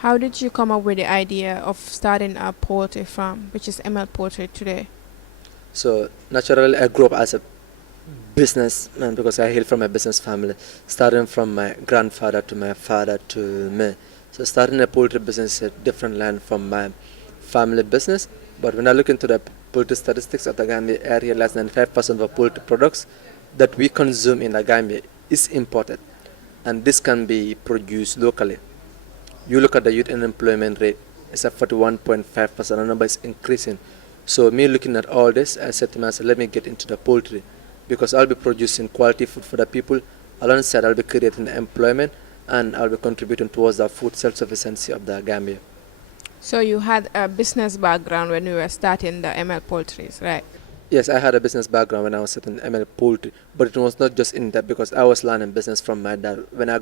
How did you come up with the idea of starting a poultry farm, which is ML Poultry today? So naturally, I grew up as a businessman because I hail from a business family, starting from my grandfather to my father to me. So starting a poultry business is a different line from my family business. But when I look into the poultry statistics of the Gambia area, less than 5% of poultry products that we consume in the Gambia is imported, and this can be produced locally. You look at the youth unemployment rate, it's at 41.5%. The number is increasing. So me looking at all this, I said to myself, let me get into the poultry because I'll be producing quality food for the people. Alongside, I'll be creating employment and I'll be contributing towards the food self-sufficiency of the Gambia. So you had a business background when you were starting the ML Poultries, right? Yes, I had a business background when I was setting ML poultry, but it was not just in that because I was learning business from my dad. When I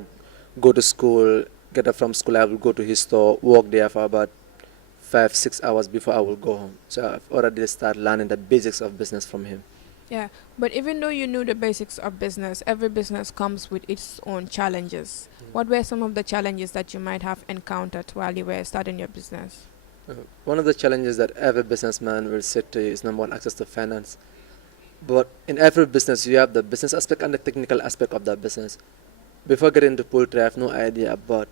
go to school, get up from school, I will go to his store, work there for about 5, 6 hours before I will go home. So I've already started learning the basics of business from him. Yeah, but even though you knew the basics of business, every business comes with its own challenges. What were some of the challenges that you might have encountered while you were starting your business? One of the challenges that every businessman will say to you is number one, access to finance. But in every business, you have the business aspect and the technical aspect of that business. Before getting into poultry, I have no idea about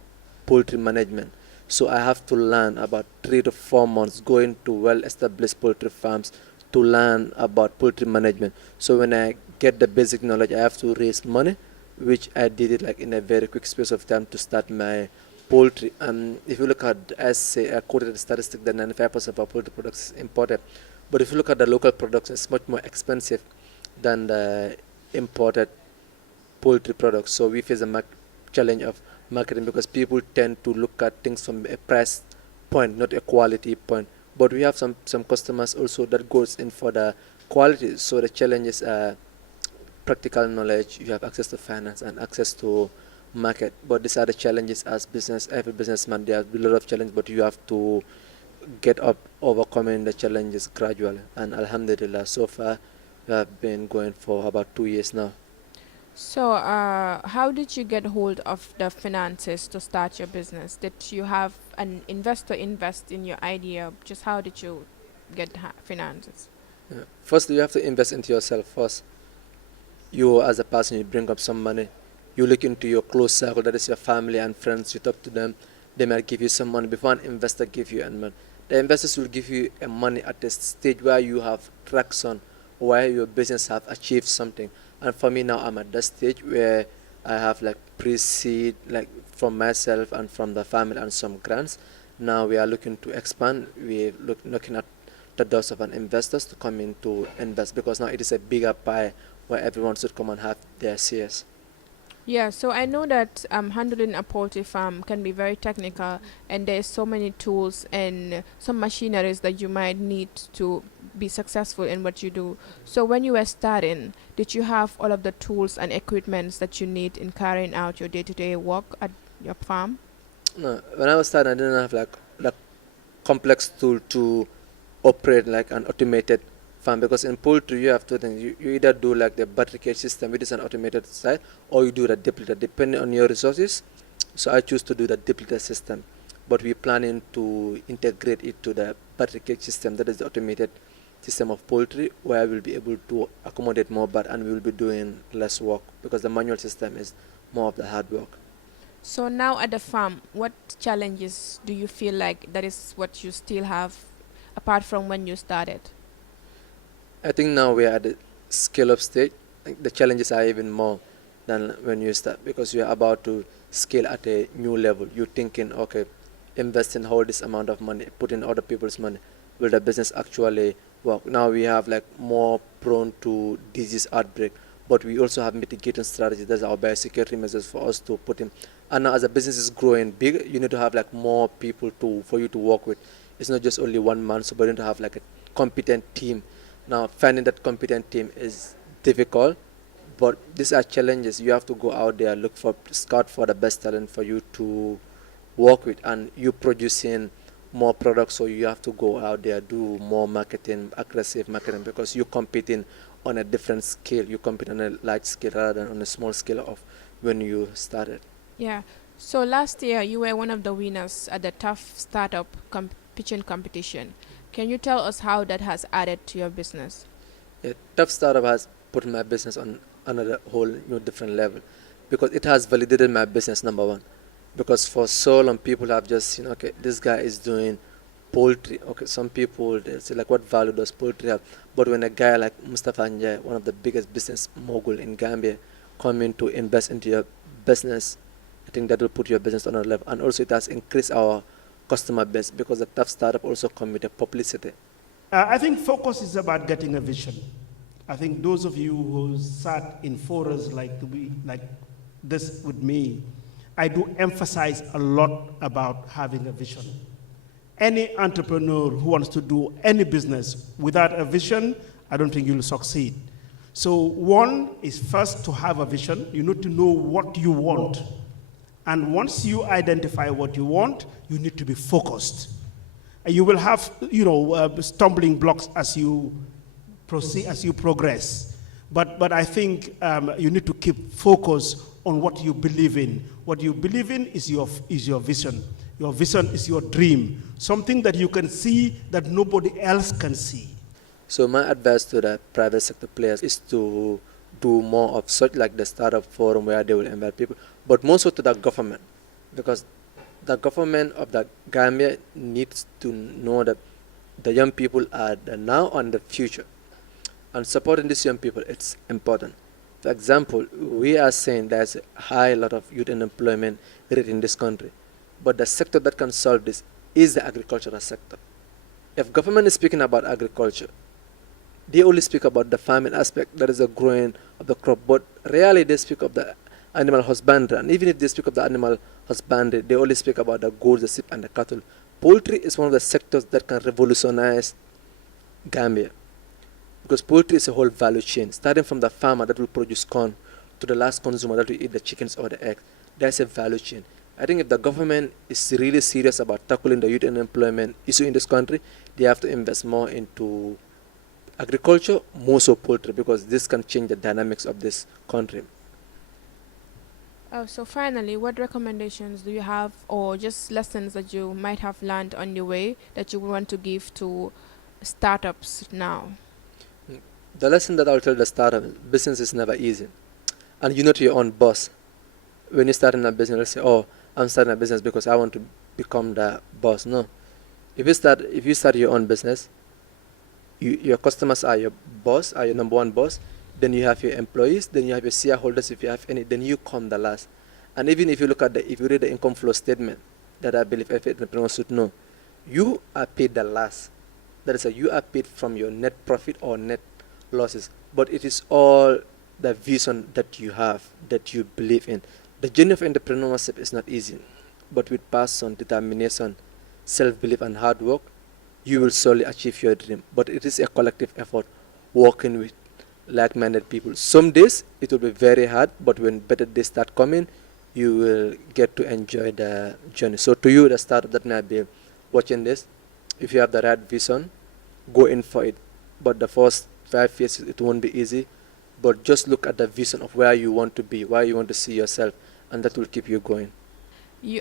poultry management. So I have to learn about 3 to 4 months going to well-established poultry farms to learn about poultry management. So when I get the basic knowledge, I have to raise money, which I did it like in a very quick space of time to start my poultry. And if you look at, as say, I quoted the statistic that 95% of our poultry products is imported. But if you look at the local products, it's much more expensive than the imported poultry products. So we face a challenge of marketing because people tend to look at things from a price point, not a quality point. But we have some customers also that goes in for the quality. So the challenge is practical knowledge. You have access to finance and access to market. But these are the challenges as business. Every businessman, there are a lot of challenges, but you have to get up overcoming the challenges gradually. And Alhamdulillah, so far we have been going for about 2 years now. So, how did you get hold of the finances to start your business? Did you have an investor invest in your idea? Just how did you get finances? Yeah. First, you have to invest into yourself first. You, as a person, you bring up some money. You look into your close circle, that is your family and friends. You talk to them. They might give you some money before an investor give you money. The investors will give you a money at a stage where you have traction, where your business have achieved something. And for me now, I'm at that stage where I have like pre-seed, like from myself and from the family and some grants. Now we are looking to expand. We're looking at the doors of an investors to come in to invest because now it is a bigger pie where everyone should come and have their shares. Yeah, so I know that handling a poultry farm can be very technical, and there's so many tools and some machineries that you might need to be successful in what you do. So when you were starting, did you have all of the tools and equipments that you need in carrying out your day-to-day work at your farm? No, when I was starting, I didn't have like complex tool to operate like an automated farm because in poultry you have two things. You either do like the battery cage system, which is an automated side, or you do the deplitter depending on your resources. So I choose to do the deplitter system, but we're planning to integrate it to the battery cage system. That is the automated system of poultry, where we'll be able to accommodate more bird and we will be doing less work because the manual system is more of the hard work. So now at the farm, what challenges do you feel like that is what you still have apart from when you started? I think now we are at the scale up stage. Like the challenges are even more than when you start because you are about to scale at a new level. You're thinking, okay, invest in all this amount of money, put in other people's money. Will the business actually work? Now we have like more prone to disease outbreak, but we also have mitigating strategies. That's our biosecurity measures for us to put in. And now as a business is growing big, you need to have like more people to for you to work with. It's not just only one man, so but you need to have like a competent team. Now, finding that competent team is difficult, but these are challenges. You have to go out there, look for, scout for the best talent for you to work with, and you producing more products, so you have to go out there, do more marketing, aggressive marketing, because you're competing on a different scale. You compete on a large scale rather than on a small scale of when you started. Yeah. So last year you were one of the winners at the Tough Startup Pitching Competition. Can you tell us how that has added to your business? A tough startup has put my business on another whole different level because it has validated my business, number one. Because for so long people have just seen, okay, this guy is doing poultry. Okay, some people they say like, what value does poultry have? But when a guy like Mustafa Njai, one of the biggest business mogul in Gambia, come in to invest into your business, I think that will put your business on another level. And also it has increased our customer base because the tough startup also come with the publicity. I think focus is about getting a vision. I think those of you who sat in forums like this with me, I do emphasize a lot about having a vision. Any entrepreneur who wants to do any business without a vision, I don't think you'll succeed. So one is first to have a vision. You need to know what you want. And once you identify what you want, you need to be focused. And you will have, stumbling blocks as you proceed, as you progress. But I think you need to keep focus on what you believe in. What you believe in is your vision. Your vision is your dream, something that you can see that nobody else can see. So my advice to the private sector players is to do more of such like the startup forum where they will invite people, but more so to the government, because the government of the Gambia needs to know that the young people are the now and the future, and supporting these young people, it's important. For example, we are saying there's a high lot of youth unemployment rate in this country, but the sector that can solve this is the agricultural sector. If government is speaking about agriculture, they only speak about the farming aspect, that is the growing of the crop, but rarely they speak of the animal husbandry. And even if they speak of the animal husbandry, they only speak about the goats, the sheep, and the cattle. Poultry is one of the sectors that can revolutionize Gambia, because poultry is a whole value chain, starting from the farmer that will produce corn to the last consumer that will eat the chickens or the eggs. There's a value chain. I think if the government is really serious about tackling the youth unemployment issue in this country, they have to invest more into agriculture, more so poultry, because this can change the dynamics of this country. Oh, so finally, what recommendations do you have, or just lessons that you might have learned on the way that you want to give to startups now? The lesson that I'll tell the startup is business is never easy. And you're not your own boss. When you start in a business, you'll say, oh, I'm starting a business because I want to become the boss. No. If you start your own business, your customers are your boss, are your number one boss. Then you have your employees, then you have your shareholders if you have any, then you come the last. And even if you if you read the income flow statement that I believe every entrepreneur should know, you are paid the last. That is, you are paid from your net profit or net losses. But it is all the vision that you have, that you believe in. The journey of entrepreneurship is not easy, but with passion, determination, self-belief, and hard work, you will surely achieve your dream. But it is a collective effort, working with like-minded people. Some days it will be very hard, but when better days start coming, you will get to enjoy the journey. So to you, the startup that might be watching this, if you have the right vision, go in for it. But the first 5 years, it won't be easy. But just look at the vision of where you want to be, where you want to see yourself, and that will keep you going.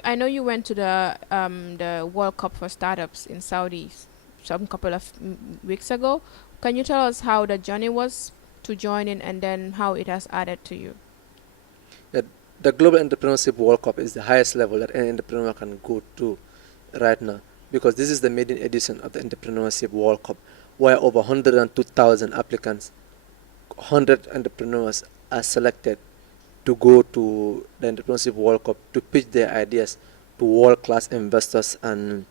I know you went to the World Cup for Startups in Saudi some couple of weeks ago. Can you tell us how the journey was to join in, and then how it has added to you? The Global Entrepreneurship World Cup is the highest level that any entrepreneur can go to right now, because this is the maiden edition of the Entrepreneurship World Cup, where over 102,000 applicants, 100 entrepreneurs are selected to go to the Entrepreneurship World Cup to pitch their ideas to world-class investors and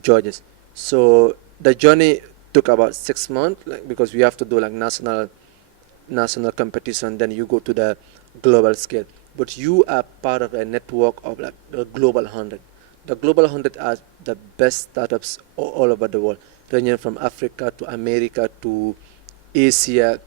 judges. So the journey took about 6 months, because we have to do national competition, then you go to the global scale. But you are part of a network of the Global 100. The Global 100 are the best startups all over the world, ranging from Africa to America to Asia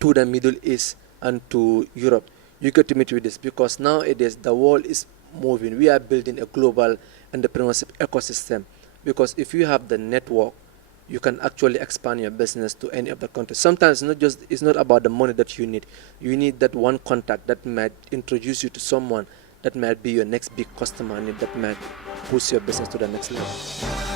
to the Middle East and to Europe. You get to meet with this, because nowadays the world is moving. We are building a global entrepreneurship ecosystem, because if you have the network, you can actually expand your business to any of the countries. Sometimes it's not about the money that you need. You need that one contact that might introduce you to someone that might be your next big customer and that might push your business to the next level.